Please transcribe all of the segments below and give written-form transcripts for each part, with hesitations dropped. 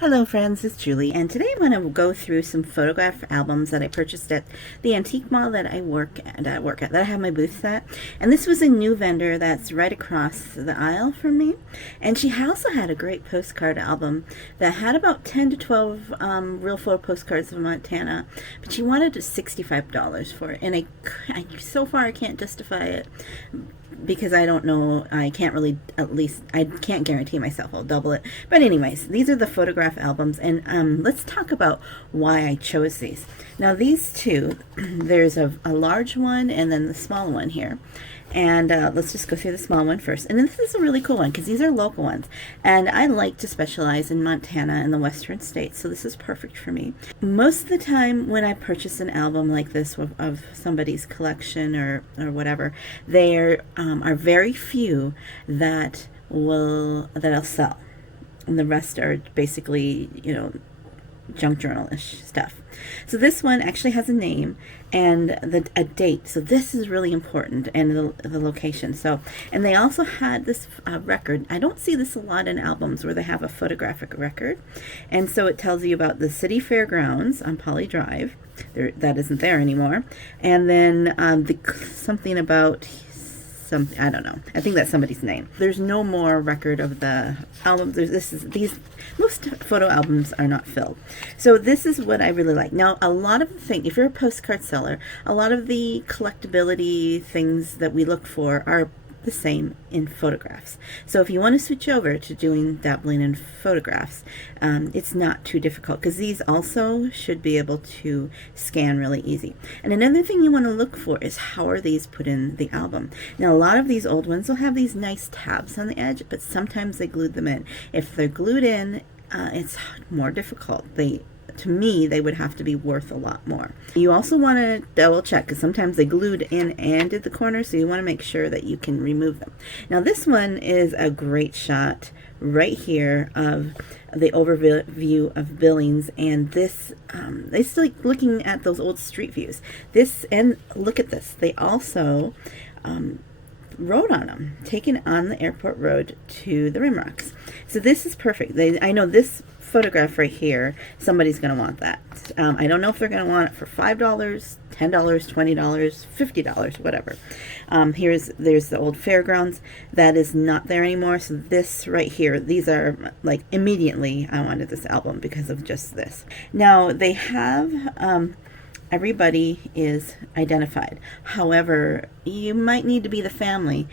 Hello friends, it's Julie, and today I'm going to go through some photograph albums that I purchased at the antique mall that I work at, that I have my booth at. And this was a new vendor that's right across the aisle from me. And she also had a great postcard album that had about 10 to 12 real photo postcards of Montana, but she wanted $65 for it. And so far I can't justify it, because I don't know, I can't really, at least, I can't guarantee myself I'll double it. But anyways, these are the photograph albums, and let's talk about why I chose these. Now these two, there's a large one and then the small one here. And let's just go through the small one first. And this is a really cool one because these are local ones. And I like to specialize in Montana and the western states, so this is perfect for me. Most of the time when I purchase an album like this of somebody's collection or whatever, there are very few that I'll sell. And the rest are basically, junk journal-ish stuff. So this one actually has a name and a date. So this is really important, and the location. So, and they also had this record. I don't see this a lot in albums where they have a photographic record. And so it tells you about the city fairgrounds on Poly Drive. That isn't there anymore. And then something about I don't know. I think that's somebody's name. There's no more record of the album. Most photo albums are not filled. So this is what I really like. Now, a lot of the things, if you're a postcard seller, a lot of the collectability things that we look for are the same in photographs. So if you want to switch over to dabbling in photographs, it's not too difficult, because these also should be able to scan really easy. And another thing you want to look for is how are these put in the album. Now, a lot of these old ones will have these nice tabs on the edge, but sometimes they glued them in. If they're glued in, it's more difficult. To me, they would have to be worth a lot more. You also want to double check, because sometimes they glued in and did the corner, so you want to make sure that you can remove them. Now this one is a great shot right here of the overview of Billings, and this, it's like looking at those old street views. And look at this, they also rode on them, taken on the airport road to the Rimrocks. So this is perfect. I know this photograph right here, somebody's going to want that. I don't know if they're going to want it for $5, $10, $20, $50, whatever. There's the old fairgrounds. That is not there anymore. So this right here, these are like immediately I wanted this album because of just this. Now they have everybody is identified. However, you might need to be the family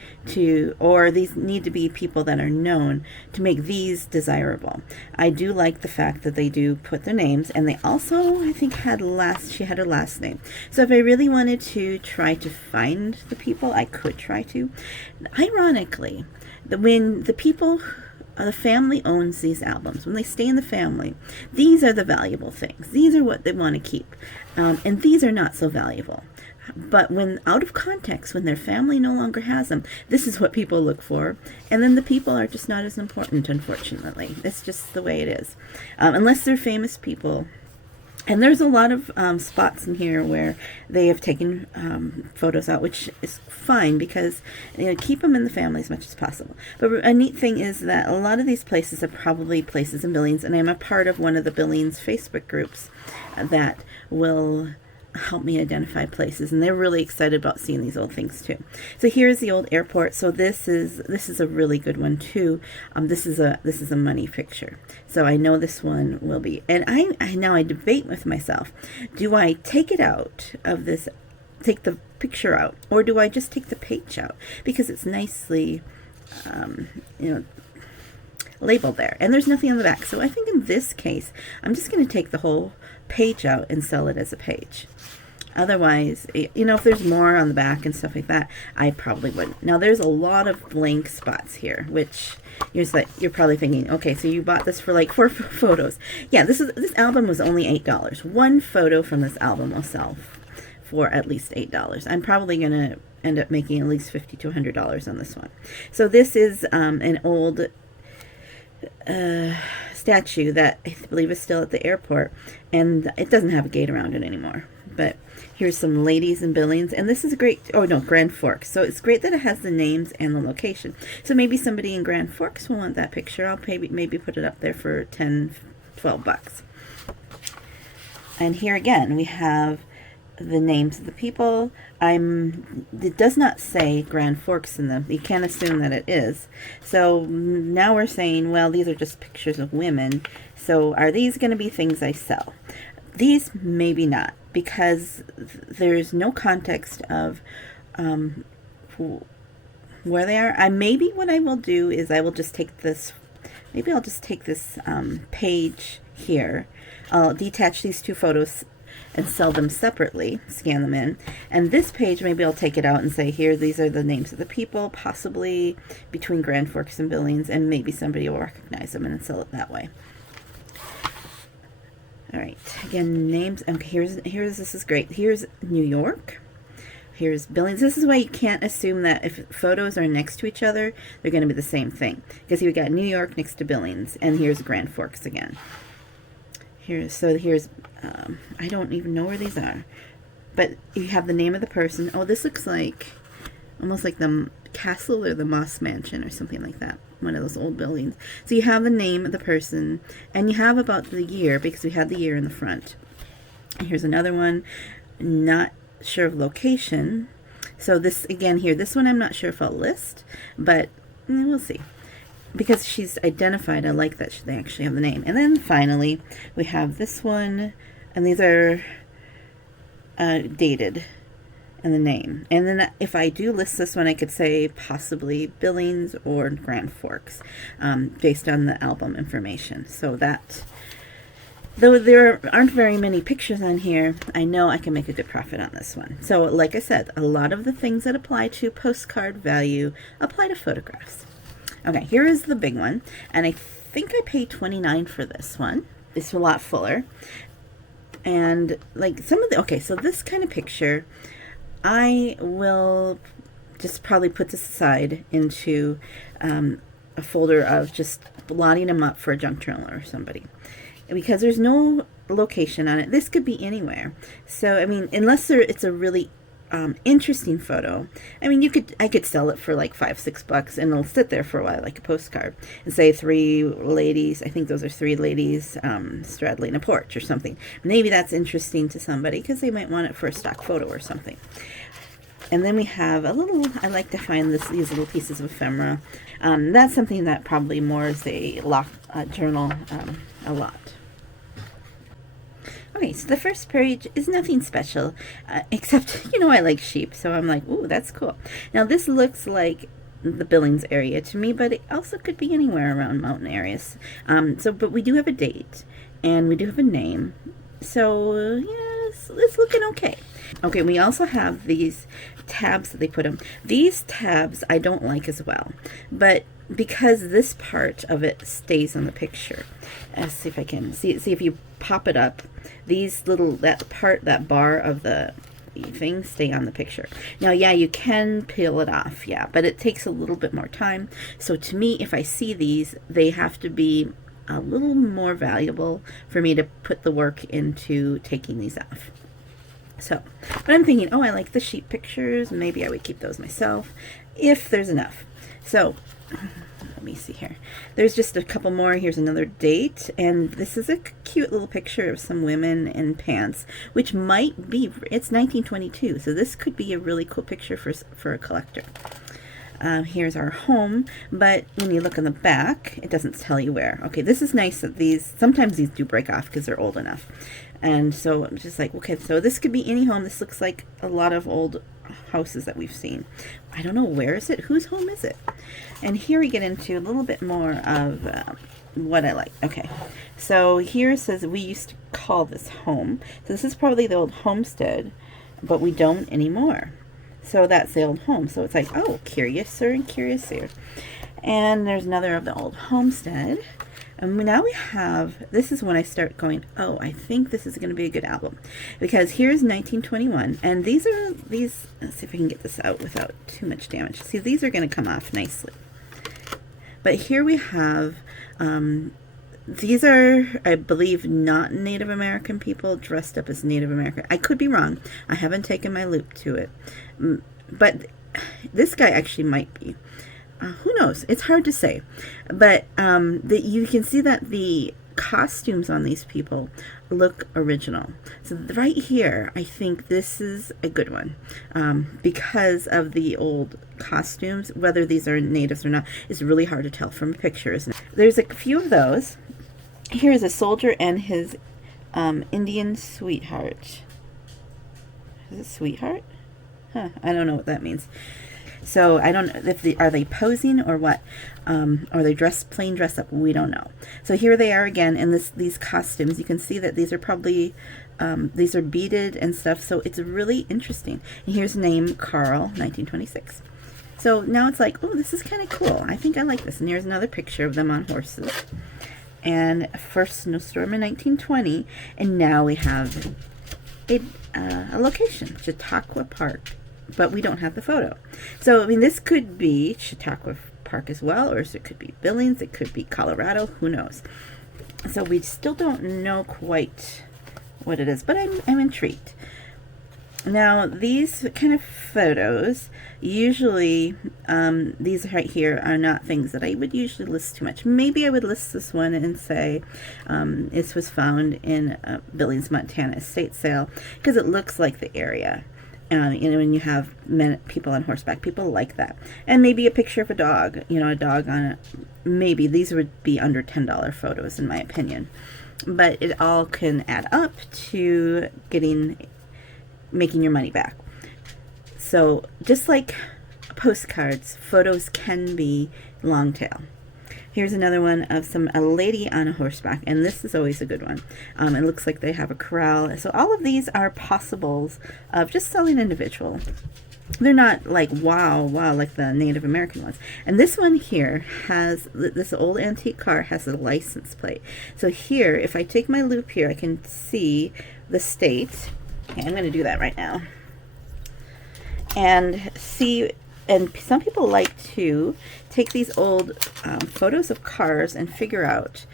or these need to be people that are known to make these desirable. I do like the fact that they do put their names, and they also, I think, she had her last name. So if I really wanted to try to find the people, I could try to. Ironically, when the family owns these albums, when they stay in the family, these are the valuable things. These are what they want to keep. And these are not so valuable. But when out of context, when their family no longer has them, this is what people look for. And then the people are just not as important, unfortunately. It's just the way it is. Unless they're famous people. And there's a lot of spots in here where they have taken photos out, which is fine, because keep them in the family as much as possible. But a neat thing is that a lot of these places are probably places in Billings, and I'm a part of one of the Billings Facebook groups that will help me identify places, and they're really excited about seeing these old things too. So here's the old airport. So this is a really good one too. This is a money picture. So I know this one will be. And I debate with myself: do I take it out of this, take the picture out, or do I just take the page out because it's nicely, labeled there, and there's nothing on the back. So I think in this case, I'm just going to take the whole page out and sell it as a page. Otherwise, if there's more on the back and stuff like that, I probably wouldn't. Now there's a lot of blank spots here, which you're probably thinking, okay, so you bought this for like 4 photos. Yeah, this album was only $8. One photo from this album will sell for at least $8. I'm probably gonna end up making at least $50 to $100 on this one. So this is an old statue that I believe is still at the airport, and it doesn't have a gate around it anymore. But here's some ladies in Billings, and this is a great, Grand Forks. So it's great that it has the names and the location. So maybe somebody in Grand Forks will want that picture. I'll maybe put it up there for $10, 12 bucks. And here again, we have the names of the people. It does not say Grand Forks in them. You can't assume that it is. So now we're saying, well, these are just pictures of women. So are these going to be things I sell? These maybe not, because there's no context of where they are. Maybe what I will do is I will just take this, maybe I'll just take this page here. I'll detach these two photos and sell them separately, scan them in. And this page, maybe I'll take it out and say, here, these are the names of the people, possibly between Grand Forks and Billings, and maybe somebody will recognize them and sell it that way. All right, again, names. Okay, here's this is great. Here's New York. Here's Billings. This is why you can't assume that if photos are next to each other, they're going to be the same thing. Because you got New York next to Billings, and here's Grand Forks again. Here's I don't even know where these are, but you have the name of the person. Oh, this looks like almost like the castle or the Moss Mansion or something like that, one of those old buildings. So you have the name of the person, and you have about the year, because we had the year in the front. Here's another one, not sure of location. So this again here, this one I'm not sure if I'll list, but we'll see. Because she's identified, I like that they actually have the name. And then finally, we have this one, and these are dated, and the name. And then if I do list this one, I could say possibly Billings or Grand Forks, based on the album information. So that, though there aren't very many pictures on here, I know I can make a good profit on this one. So like I said, a lot of the things that apply to postcard value apply to photographs. Okay, here is the big one, and I think I paid $29 for this one. It's a lot fuller, and like some of the, okay, so this kind of picture, I will just probably put this aside into a folder of just blotting them up for a junk journal or somebody, because there's no location on it. This could be anywhere. So I mean, unless it's a really interesting photo. I mean, I could sell it for like $5-6 and it'll sit there for a while like a postcard and say 3 ladies, I think those are 3 ladies straddling a porch or something. Maybe that's interesting to somebody because they might want it for a stock photo or something. And then we have a little, I like to find these little pieces of ephemera. That's something that probably more is a journal a lot. Okay, so the first page is nothing special, except, I like sheep, so I'm like, ooh, that's cool. Now, this looks like the Billings area to me, but it also could be anywhere around mountain areas. But we do have a date, and we do have a name, so, yes, it's looking okay. Okay, we also have these tabs that they put on. These tabs I don't like as well, but because this part of it stays on the picture. Let's see if I can see if you pop it up, these little, that bar of the thing stay on the picture. Now, yeah, you can peel it off, yeah, but it takes a little bit more time. So to me, if I see these, they have to be a little more valuable for me to put the work into taking these off. So, but I'm thinking, oh, I like the sheep pictures. Maybe I would keep those myself if there's enough. So, let me see here. There's just a couple more. Here's another date, and this is a cute little picture of some women in pants, which might be, it's 1922, so this could be a really cool picture for a collector. Here's our home, but when you look on the back, it doesn't tell you where. Okay, this is nice that sometimes these do break off because they're old enough. And so I'm just like, okay, so this could be any home. This looks like a lot of old houses that we've seen. I don't know, where is it? Whose home is it? And here we get into a little bit more of what I like. Okay, so here it says we used to call this home. So this is probably the old homestead, but we don't anymore. So that's the old home. So it's like, oh, curiouser and curiouser. And there's another of the old homestead. And now we have, this is when I start going, oh, I think this is going to be a good album. Because here's 1921. And these, let's see if I can get this out without too much damage. See, these are going to come off nicely. But here we have, these are, I believe, not Native American people dressed up as Native American. I could be wrong. I haven't taken my loop to it. But this guy actually might be. Who knows? It's hard to say. But you can see that the costumes on these people look original. So right here, I think this is a good one, because of the old costumes. Whether these are natives or not is really hard to tell from pictures. There's a few of those. Here's a soldier and his Indian sweetheart. Is it sweetheart? Huh, I don't know what that means. So I don't know if are they posing or what, or they plain dress up. We don't know. So here they are again in these costumes. You can see that these are probably these are beaded and stuff. So it's really interesting. And here's name Carl, 1926. So now it's like, oh, this is kind of cool. I think I like this. And here's another picture of them on horses. And first snowstorm in 1920. And now we have a location, Chautauqua Park. But we don't have the photo. So, I mean, this could be Chautauqua Park as well, or it could be Billings, it could be Colorado, who knows. So we still don't know quite what it is, but I'm intrigued. Now, these kind of photos, usually, these right here are not things that I would usually list too much. Maybe I would list this one and say this was found in Billings, Montana estate sale, because it looks like the area. You know, when you have people on horseback, people like that. And maybe a picture of a dog, you know, a dog on it. Maybe these would be under $10 photos, in my opinion. But it all can add up to making your money back. So just like postcards, photos can be long tail. Here's another one of a lady on a horseback, and this is always a good one. It looks like they have a corral. So all of these are possibles of just selling individual. They're not like wow, like the Native American ones. And this one here has, this old antique car has a license plate. So here, if I take my loop here, I can see the state. Okay, I'm going to do that right now. And see. And some people like to take these old photos of cars and figure out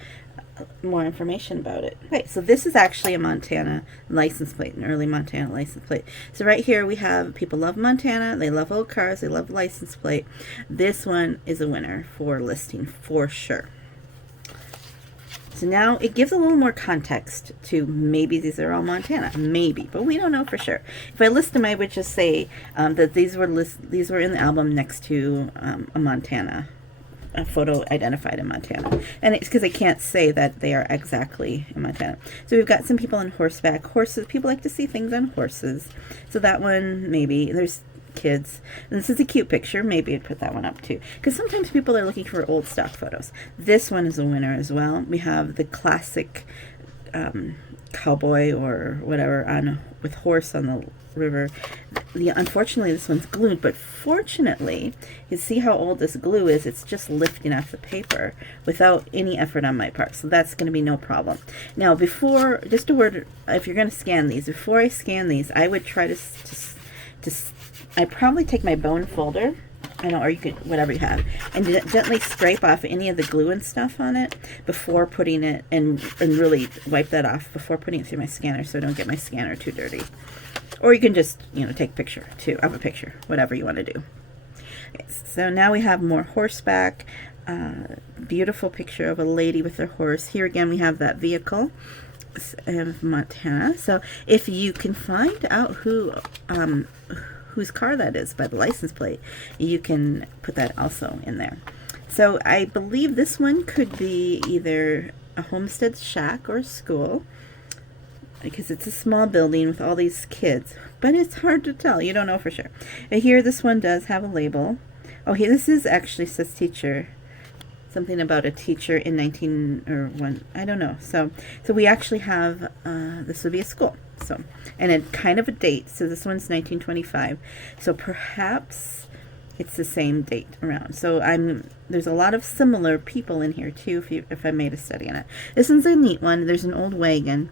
more information about it. Okay, so this is actually a Montana license plate, an early Montana license plate. So right here we have, people love Montana, they love old cars, they love license plate. This one is a winner for listing for sure. So now it gives a little more context to maybe these are all Montana, maybe, but we don't know for sure. If I list them, I would just say that these were in the album next to a Montana, a photo identified in Montana, and it's because I can't say that they are exactly in Montana. So we've got some people on horseback, horses. People like to see things on horses, so that one maybe. There's kids, and this is a cute picture. Maybe I'd put that one up too, because sometimes people are looking for old stock photos. This one is a winner as well. We have the classic cowboy or whatever with horse on the river. Unfortunately, this one's glued, but fortunately, you see how old this glue is. It's just lifting off the paper without any effort on my part, so that's going to be no problem. Now, just a word, if you're going to scan these, before I scan these, I would try to I probably take my bone folder, or you could, whatever you have, and gently scrape off any of the glue and stuff on it before putting it, and really wipe that off before putting it through my scanner so I don't get my scanner too dirty. Or you can just, take a picture of a picture, whatever you want to do. Okay, so now we have more horseback, beautiful picture of a lady with her horse. Here again we have that vehicle of Montana. So if you can find out whose car that is by the license plate, you can put that also in there. So I believe this one could be either a homestead shack or a school, because it's a small building with all these kids, but it's hard to tell. You don't know for sure. And here, this one does have a label. Oh, here, this is actually says teacher. Something about a teacher in 1901. I don't know. So we actually have, this would be a school. So, and it kind of a date. So this one's 1925. So perhaps it's the same date around. So there's a lot of similar people in here too, if I made a study on it. This one's a neat one. There's an old wagon.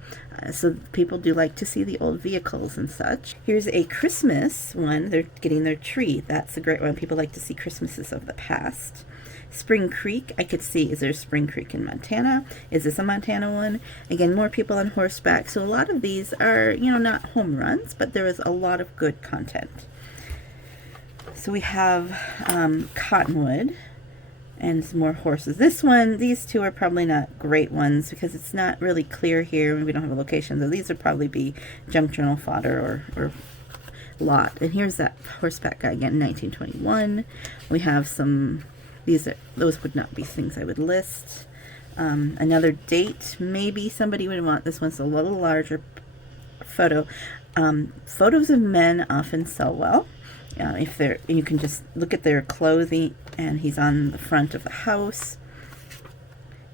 So people do like to see the old vehicles and such. Here's a Christmas one. They're getting their tree. That's a great one. People like to see Christmases of the past. Spring Creek, I could see, is there Spring Creek in Montana? Is this a Montana one? Again, more people on horseback. So a lot of these are, not home runs, but there is a lot of good content. So we have Cottonwood, and some more horses. This one, these two are probably not great ones because it's not really clear here and we don't have a location. So these would probably be junk journal fodder or lot. And here's that horseback guy again, 1921. We have some, those would not be things I would list. Another date, maybe somebody would want this one's a little larger photo. Photos of men often sell well. If they're, you can just look at their clothing, and he's on the front of the house.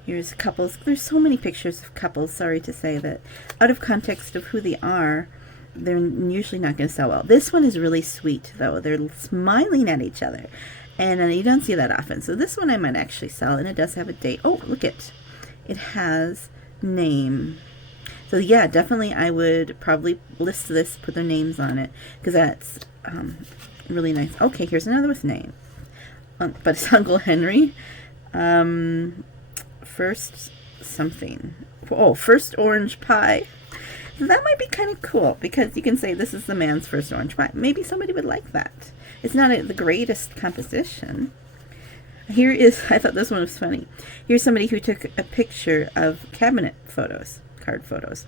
Here's couples. There's so many pictures of couples, sorry to say, that out of context of who they are, they're usually not going to sell well. This one is really sweet, though. They're smiling at each other, and you don't see that often. So this one I might actually sell, and it does have a date. Oh, look it has name. So yeah, definitely I would probably list this, put their names on it, because that's really nice. Okay, here's another with name, but it's Uncle Henry. First something. Oh, first orange pie. So that might be kind of cool, because you can say this is the man's first orange pie. Maybe somebody would like that. It's not the greatest composition. Here is, I thought this one was funny. Here's somebody who took a picture of cabinet photos, card photos.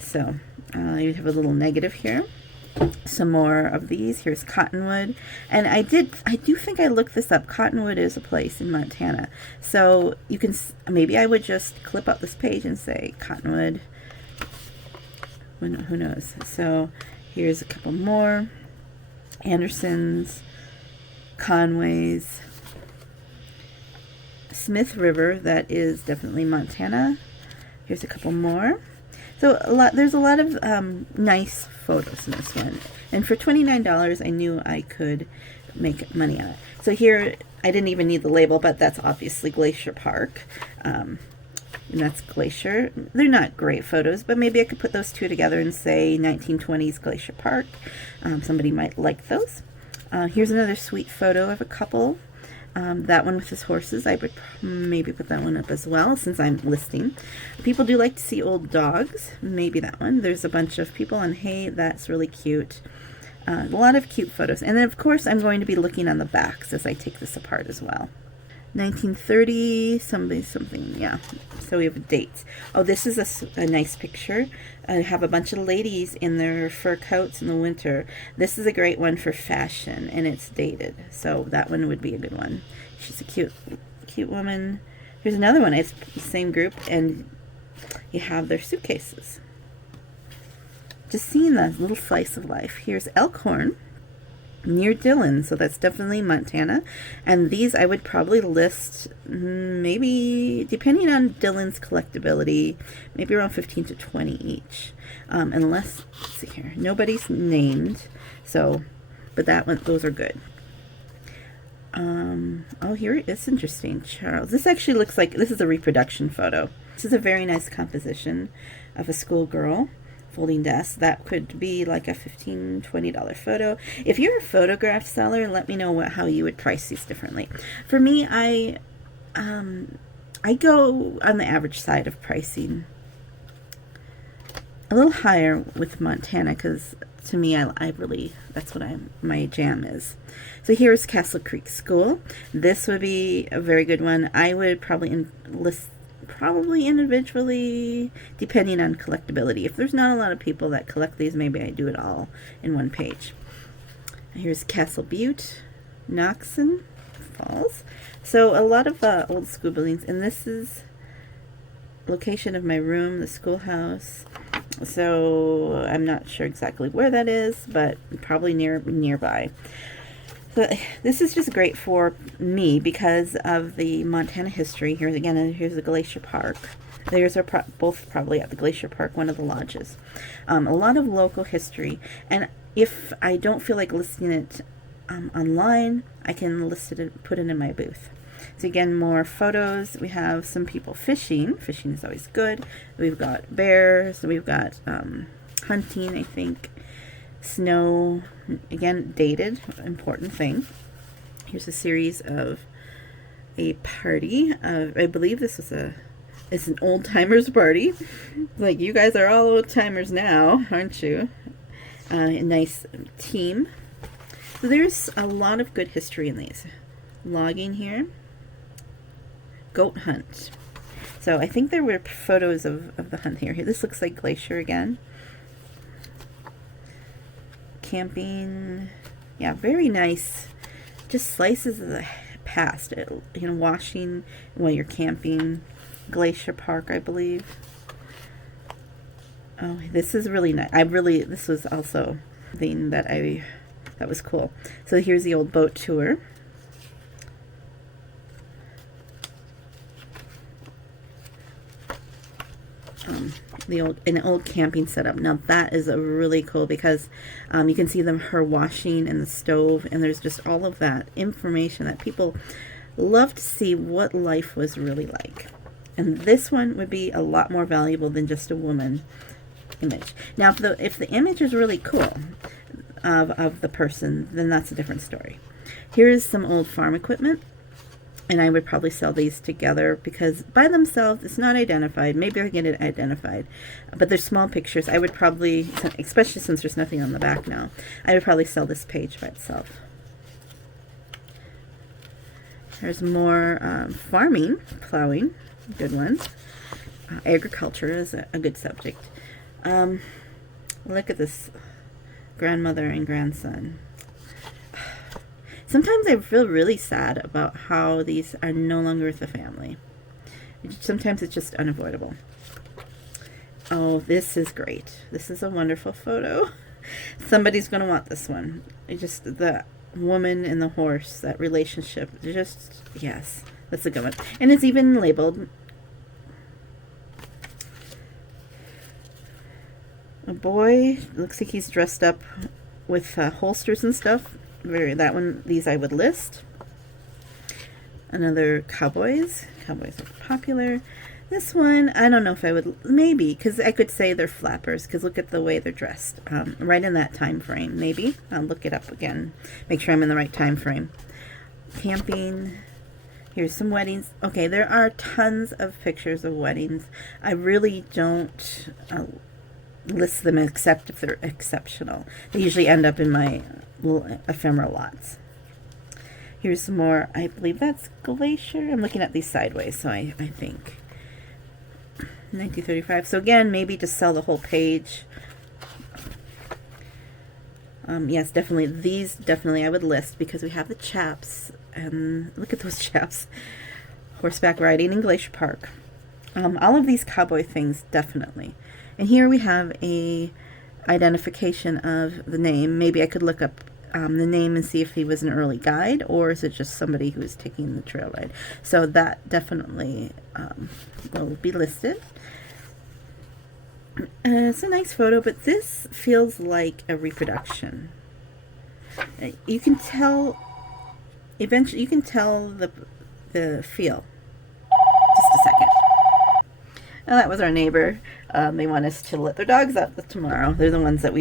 So you have a little negative here. Some more of these. Here's Cottonwood. And I do think I looked this up. Cottonwood is a place in Montana. So you can, maybe I would just clip out this page and say Cottonwood. Who knows? So here's a couple more. Andersons, Conways, Smith River, that is definitely Montana. Here's a couple more. So there's a lot of nice photos in this one. And for $29, I knew I could make money on it. So here, I didn't even need the label, but that's obviously Glacier Park. And that's Glacier. They're not great photos, but maybe I could put those two together and say 1920s Glacier Park. Somebody might like those. Here's another sweet photo of a couple. That one with his horses, I would maybe put that one up as well, since I'm listing. People do like to see old dogs. Maybe that one. There's a bunch of people on hay. That's really cute. A lot of cute photos. And then, of course, I'm going to be looking on the backs as I take this apart as well. 1930, something, yeah. So we have dates. Oh, this is a nice picture. I have a bunch of ladies in their fur coats in the winter. This is a great one for fashion, and it's dated. So that one would be a good one. She's a cute woman. Here's another one. It's the same group, and you have their suitcases. Just seeing that little slice of life. Here's Elkhorn, near Dillon, so that's definitely Montana. And these I would probably list, maybe depending on Dillon's collectability, maybe around 15 to 20 each, unless, let's see here, nobody's named. So, but those are good. Oh, here it's interesting. Charles, this actually looks like this is a reproduction photo. This is a very nice composition of a schoolgirl folding desk. That could be like a $15, $20 photo. If you're a photograph seller, let me know how you would price these differently. For me, I go on the average side of pricing, a little higher with Montana, because to me, I really, that's what my jam is. So here's Castle Creek School. This would be a very good one. I would probably list individually, depending on collectability. If there's not a lot of people that collect these, maybe I do it all in one page. Here's Castle Butte, Knoxon Falls. So a lot of old school buildings, and this is location of my room, the schoolhouse. So I'm not sure exactly where that is, but probably nearby. So this is just great for me because of the Montana history. Here's the Glacier Park. These are both probably at the Glacier Park, one of the lodges. A lot of local history. And if I don't feel like listing it online, I can list it and put it in my booth. So again, more photos. We have some people fishing. Fishing is always good. We've got bears. We've got hunting, I think. Snow, again, dated, important thing. Here's a series of a party. I believe this is it's an old timers party. Like, you guys are all old timers now, aren't you? A nice team. So there's a lot of good history in these. logging here. Goat hunt. So I think there were photos of the hunt here. This looks like glacier again. Camping. Yeah, very nice. Just slices of the past. You know, washing while you're camping. Glacier Park, I believe. Oh, this is really nice. This was also something that was cool. So here's the old boat tour. An old camping setup. Now that is a really cool because you can see her washing and the stove, and there's just all of that information that people love to see what life was really like. And this one would be a lot more valuable than just a woman image. Now, if the image is really cool of the person, then that's a different story. Here's some old farm equipment. And I would probably sell these together because by themselves, it's not identified. Maybe I get it identified. But they're small pictures. I would probably, especially since there's nothing on the back now, I would probably sell this page by itself. There's more farming, plowing, good one. Agriculture is a good subject. Look at this grandmother and grandson. Sometimes I feel really sad about how these are no longer with the family. Sometimes it's just unavoidable. Oh, this is great. This is a wonderful photo. Somebody's going to want this one. Just the woman and the horse, that relationship. Just, yes, that's a good one. And it's even labeled. A boy, looks like he's dressed up with holsters and stuff. That one, these I would list. Another cowboys. Cowboys are popular. This one, I don't know if I would, maybe, because I could say they're flappers, because look at the way they're dressed. Right in that time frame, maybe. I'll look it up again. Make sure I'm in the right time frame. Camping. Here's some weddings. Okay, there are tons of pictures of weddings. I really don't list them except if they're exceptional. They usually end up in my little ephemera lots. Here's some more. I believe that's glacier. I'm looking at these sideways, so I think 1935. So again, maybe to sell the whole page. Yes, definitely. These definitely I would list because we have the chaps, and look at those chaps. Horseback riding in Glacier Park. All of these cowboy things, definitely. And here we have a identification of the name. Maybe I could look up the name and see if he was an early guide, or is it just somebody who was taking the trail ride. So that definitely will be listed. It's a nice photo, but this feels like a reproduction. You can tell, eventually, you can tell the feel. Just a second. Well, that was our neighbor. They want us to let their dogs out tomorrow. They're the ones that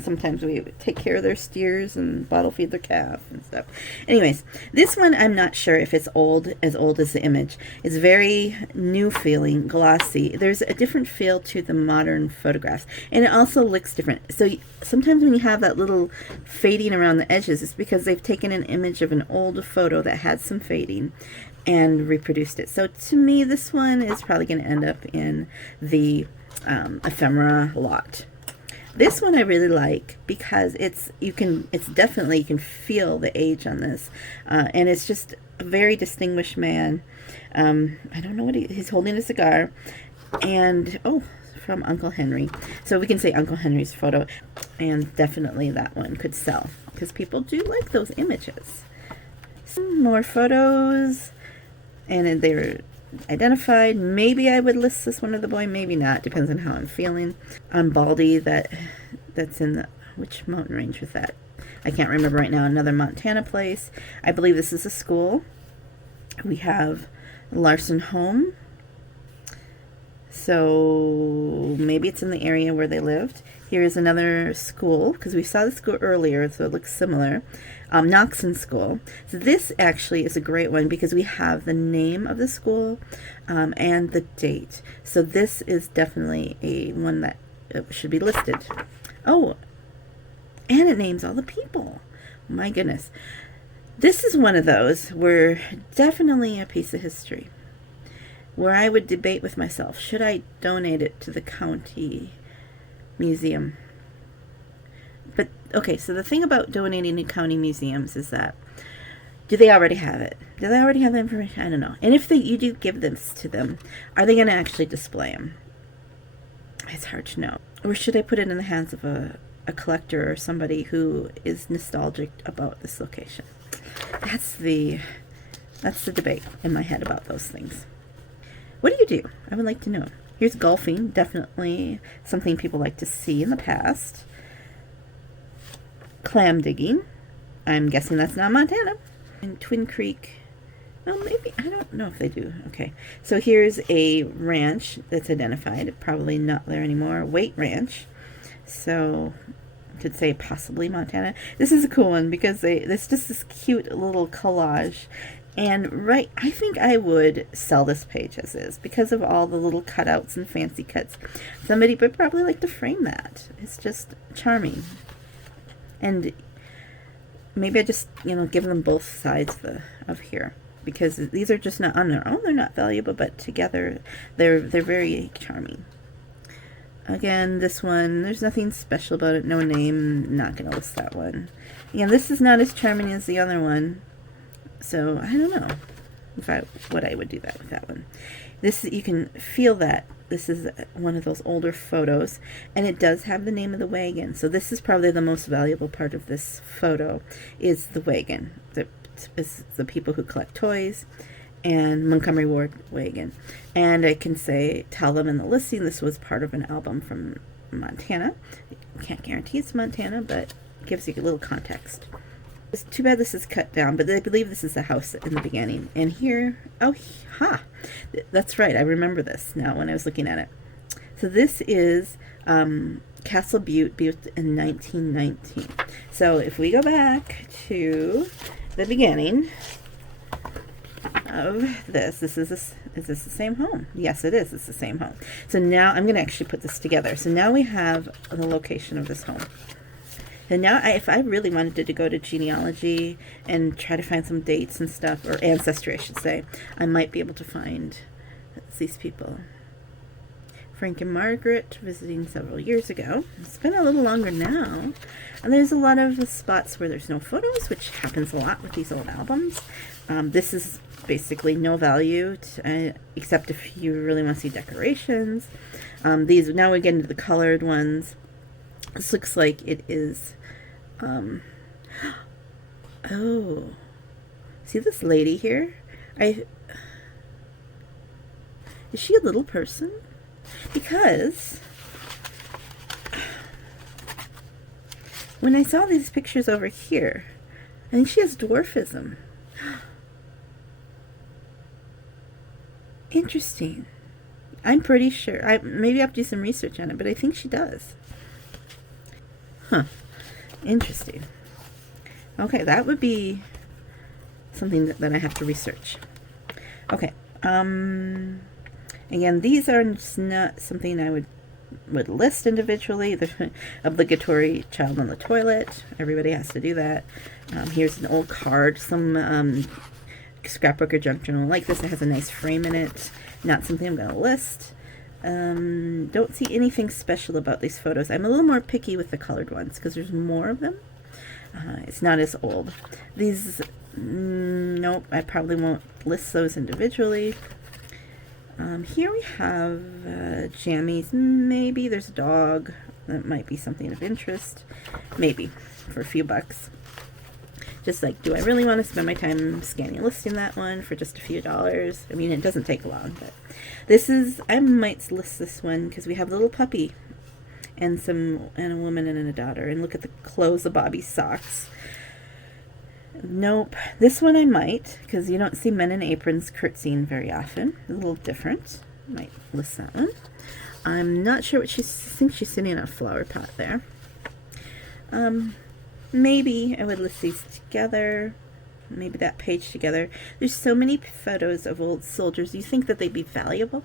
sometimes we take care of their steers and bottle feed their calf and stuff. Anyways, this one I'm not sure if it's as old as the image. It's very new feeling, glossy. There's a different feel to the modern photographs. And it also looks different. So sometimes when you have that little fading around the edges, it's because they've taken an image of an old photo that had some fading and reproduced it. So to me, this one is probably going to end up in the ephemera lot. This one I really like because you can feel the age on this, and it's just a very distinguished man. I don't know what he's holding a cigar, and from Uncle Henry. So we can say Uncle Henry's photo, and definitely that one could sell because people do like those images. Some more photos. And they're identified. Maybe I would list this one of the boy, maybe not. Depends on how I'm feeling. On Baldy, that's in which mountain range was that? I can't remember right now. Another Montana place. I believe this is a school. We have Larson Home. So maybe it's in the area where they lived. Here is another school, because we saw the school earlier, so it looks similar. Knoxon School. So this actually is a great one because we have the name of the school and the date. So this is definitely one that should be listed. Oh, and it names all the people. My goodness. This is one of those where definitely a piece of history, where I would debate with myself, should I donate it to the county museum? But, okay, so the thing about donating to county museums is that, do they already have it? Do they already have the information? I don't know. And if you do give this to them, are they going to actually display them? It's hard to know. Or should I put it in the hands of a collector or somebody who is nostalgic about this location? That's the debate in my head about those things. What do you do? I would like to know. Here's golfing, definitely something people like to see in the past. Clam digging. I'm guessing that's not Montana. And Twin Creek. Well, maybe, I don't know if they do. Okay, so here's a ranch that's identified. Probably not there anymore. Waite Ranch. So I could say possibly Montana. This is a cool one because it's just this cute little collage. And I think I would sell this page as is because of all the little cutouts and fancy cuts. Somebody would probably like to frame that. It's just charming. And maybe I just, give them both sides of here, because these are just not on their own. They're not valuable, but together they're very charming. Again, this one, there's nothing special about it. No name. Not going to list that one. Again, this is not as charming as the other one. So I don't know what I would do with that one. This, you can feel that this is one of those older photos, and it does have the name of the wagon. So this is probably the most valuable part of this photo, is the wagon. It's the people who collect toys, and Montgomery Ward wagon. And I can tell them in the listing this was part of an album from Montana. Can't guarantee it's Montana, but it gives you a little context. It's too bad this is cut down, but I believe this is the house in the beginning. And here, that's right, I remember this now when I was looking at it. So this is Castle Butte, built in 1919. So if we go back to the beginning of this is this the same home? Yes, it is. It's the same home. So now I'm going to actually put this together. So now we have the location of this home. And now, if I really wanted to go to genealogy and try to find some dates and stuff, or ancestry, I should say, I might be able to find these people. Frank and Margaret visiting several years ago. It's been a little longer now. And there's a lot of spots where there's no photos, which happens a lot with these old albums. This is basically no value, except if you really want to see decorations. These, now we get into the colored ones. This looks like it is... oh, see this lady here? Is she a little person? Because when I saw these pictures over here, I think she has dwarfism. Interesting. I'm pretty sure. Maybe I have to do some research on it, but I think she does. Huh. Interesting. Okay, that would be something that I have to research. Okay. Again, these are not something I would list individually. The obligatory child on the toilet. Everybody has to do that. Here's an old card. Some scrapbook or junk journal like this. It has a nice frame in it. Not something I'm going to list. Don't see anything special about these photos. I'm a little more picky with the colored ones because there's more of them. It's not as old. These, nope, I probably won't list those individually. Here we have jammies. Maybe there's a dog. That might be something of interest. Maybe, for a few bucks. Just like, do I really want to spend my time scanning and listing that one for just a few dollars? I mean, it doesn't take long, but this is, I might list this one because we have a little puppy and a woman and a daughter. And look at the clothes of Bobby's socks. Nope. This one I might, because you don't see men in aprons curtsying very often. A little different. Might list that one. I'm not sure what I think she's sitting in a flower pot there. Maybe I would list these together. Maybe that page together. There's so many photos of old soldiers. You think that they'd be valuable,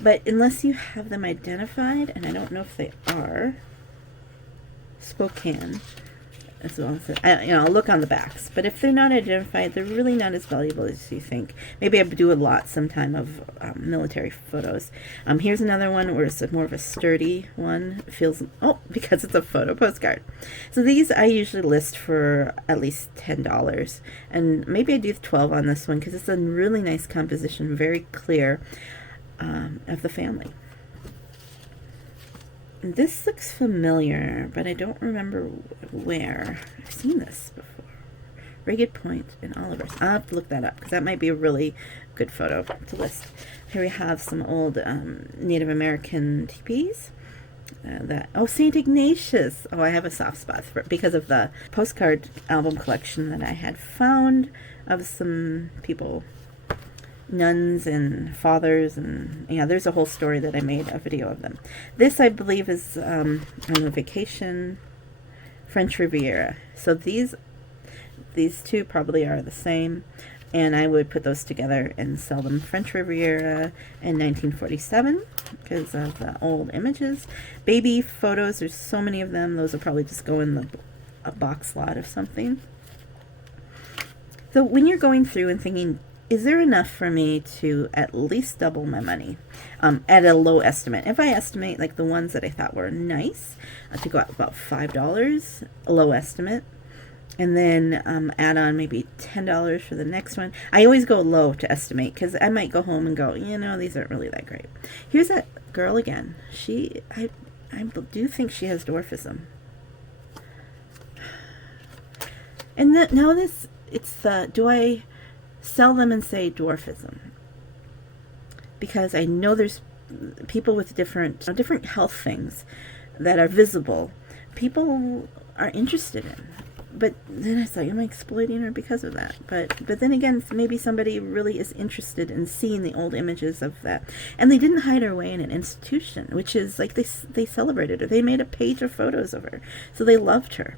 but unless you have them identified, and I don't know if they are, Spokane. as well as, I'll look on the backs. But if they're not identified, they're really not as valuable as you think. Maybe I do a lot sometime of military photos. Here's another one where it's more of a sturdy one. It feels, because it's a photo postcard. So these I usually list for at least $10. And maybe I do 12 on this one because it's a really nice composition, very clear, of the family. This looks familiar, but I don't remember where. I've seen this before. Ragged Point and Oliver's. I'll have to look that up because that might be a really good photo to list. Here we have some old Native American teepees. St. Ignatius. Oh, I have a soft spot for it because of the postcard album collection that I had found of some people, nuns and fathers, and there's a whole story that I made a video of them. This I believe is on a vacation, French Riviera. So these two probably are the same, and I would put those together and sell them. French Riviera in 1947 because of the old images. Baby photos, there's so many of them. Those will probably just go in a box lot of something. So when you're going through and thinking, is there enough for me to at least double my money at a low estimate? If I estimate like the ones that I thought were nice to go up about $5, a low estimate, and then add on maybe $10 for the next one. I always go low to estimate because I might go home and go, these aren't really that great. Here's that girl again. I do think she has dwarfism. And now do I sell them and say dwarfism? Because I know there's people with different health things that are visible. People are interested in. But then I thought, am I exploiting her because of that? But then again, maybe somebody really is interested in seeing the old images of that. And they didn't hide her away in an institution, which is like they celebrated her. They made a page of photos of her. So they loved her.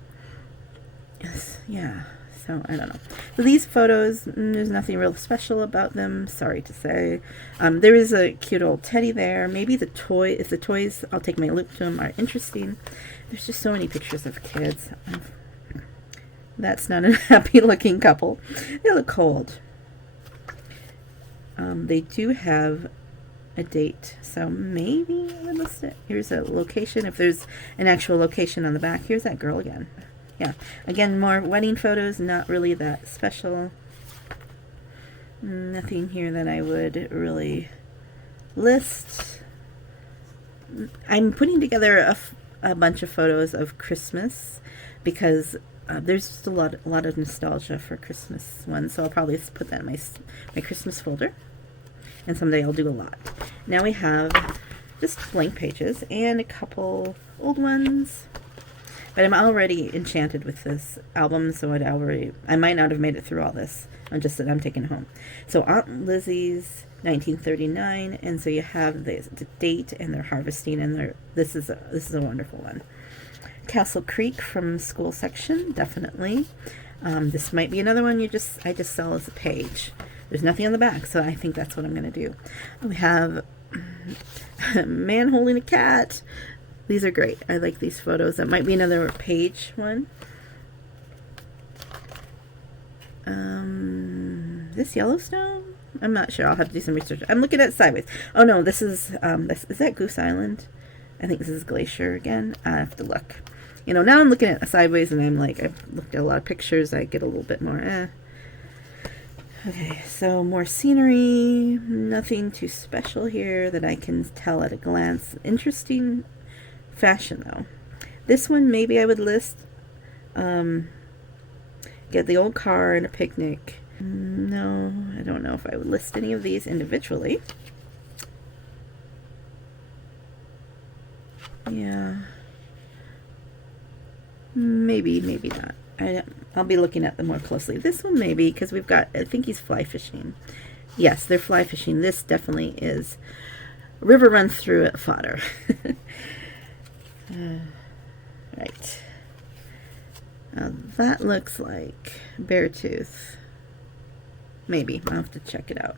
Yes, yeah. So I don't know. So these photos, there's nothing real special about them, sorry to say. There is a cute old teddy there. Maybe if the toys, I'll take my loop to them, are interesting. There's just so many pictures of kids. That's not a happy looking couple. They look cold. They do have a date, so maybe I would list it. Here's a location, if there's an actual location on the back. Here's that girl again. Yeah, again, more wedding photos, not really that special. Nothing here that I would really list. I'm putting together a bunch of photos of Christmas because there's just a lot of nostalgia for Christmas ones, so I'll probably put that in my Christmas folder, and someday I'll do a lot. Now we have just blank pages and a couple old ones. But I'm already enchanted with this album, so I might not have made it through all this. I'm just that I'm taking it home. So Aunt Lizzie's 1939, and so you have the date, and they're harvesting, and this is a wonderful one. Castle Creek from school section, definitely. This might be another one I just sell as a page. There's nothing on the back, so I think that's what I'm going to do. We have a man holding a cat. These are great. I like these photos. That might be another page one. This Yellowstone? I'm not sure. I'll have to do some research. I'm looking at it sideways. Oh no, this is that Goose Island? I think this is Glacier again. I have to look. Now I'm looking at it sideways, and I'm like, I've looked at a lot of pictures. I get a little bit more, Okay, so more scenery. Nothing too special here that I can tell at a glance. Interesting fashion though. This one maybe I would list. Get the old car and a picnic. No, I don't know if I would list any of these individually. Yeah, maybe not. I'll be looking at them more closely. This one maybe, because I think he's fly fishing. Yes, they're fly fishing. This definitely is river run through it fodder. Right. That looks like Beartooth. Maybe. I'll have to check it out.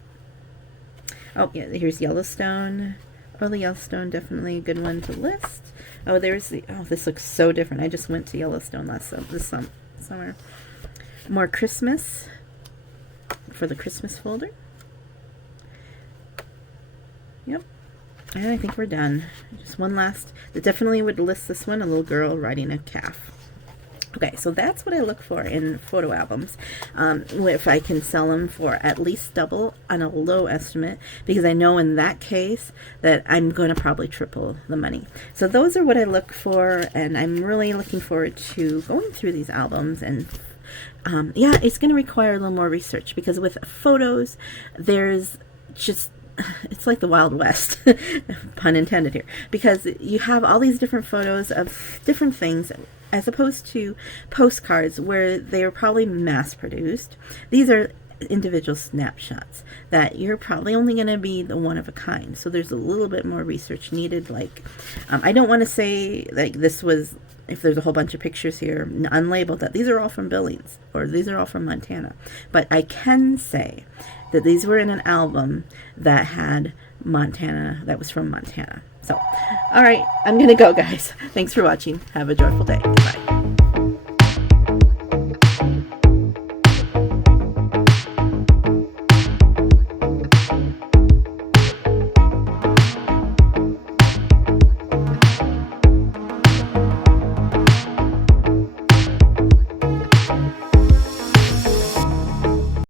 Oh, yeah, here's Yellowstone. Oh, the Yellowstone, definitely a good one to list. Oh, there's the, oh, this looks so different. I just went to Yellowstone this summer. More Christmas for the Christmas folder. Yep. And I think we're done. Just one last, definitely would list this one, a little girl riding a calf. Okay, so that's what I look for in photo albums. If I can sell them for at least double on a low estimate, because I know in that case that I'm going to probably triple the money. So those are what I look for, and I'm really looking forward to going through these albums. And yeah, it's going to require a little more research, because with photos, there's just, it's like the Wild West, pun intended here, because you have all these different photos of different things, as opposed to postcards where they are probably mass produced. These are individual snapshots that you're probably only going to be the one of a kind. So there's a little bit more research needed. Like, I don't want to say like this was, if there's a whole bunch of pictures here unlabeled, that these are all from Billings or these are all from Montana. But I can say that these were in an album that had Montana, that was from Montana. So, all right, I'm going to go, guys. Thanks for watching. Have a joyful day. Bye.